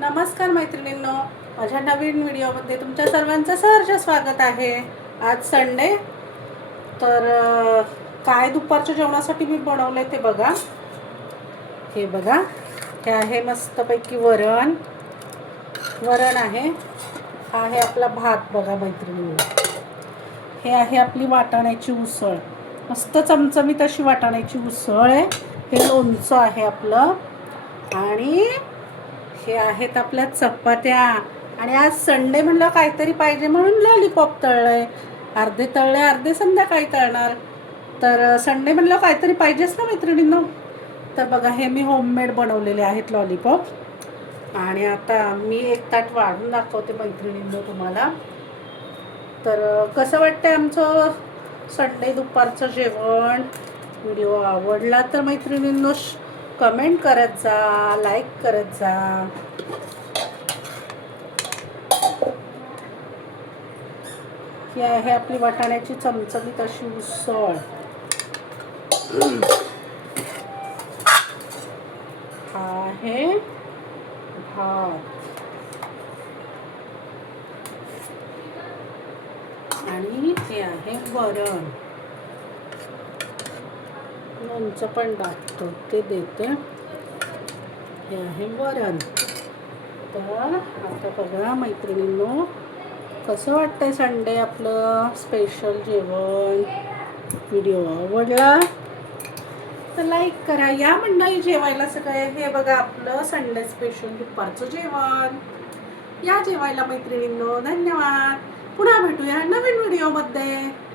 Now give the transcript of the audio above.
नमस्कार मैत्रिणींनो, माझ्या नवीन व्हिडिओमध्ये तुमच्या सर्वांचं सहर्ष स्वागत आहे. आज संडे, तर काय दुपारच्या जेवणासाठी मी बनवले ते बघा. हे बघा, हे आहे मस्तपैकी वरण आहे. हा आहे आपला भात बघा मैत्रिणींनो. हे आहे आपली वाटाण्याची उसळ, मस्त चमचमीत अशी वाटाण्याची उसळ आहे. हे लोणचं आहे आपलं, आणि हे आहेत आपल्या चपात्या. आणि आज संडे म्हणलं काहीतरी पाहिजे म्हणून लॉलीपॉप तळलंय. अर्धे तळले, अर्धे संध्याकाळी तळणार. तर संडे म्हणलं काहीतरी पाहिजेच ना मैत्रिणींनो. तर बघा, हे मी होममेड बनवलेले आहेत लॉलीपॉप. आणि आता मी एक ताट वाढून दाखवते मैत्रिणींनो तुम्हाला. तर कसं वाटतंय आमचं संडे दुपारचं जेवण. व्हिडिओ आवडला तर मैत्रिणींनो कमेंट करत जा, लाईक करत जा. ही आहे आपली वाटाण्याची चमचमीत अशी उसळ. हा आहे भात, आणि हे आहे वरण. लोणचं पण टाकतो ते देते. हे आहे वरण. तर आता बघा मैत्रिणींनो, कसं वाटतंय संडे आपलं स्पेशल जेवण. व्हिडिओ आवडला तर लाईक करा. या मंडळी जेवायला सगळे. हे बघा आपलं संडे स्पेशल दुपारचं जेवण. या जेवायला मैत्रिणींनो. धन्यवाद. पुन्हा भेटूया नवीन व्हिडिओमध्ये.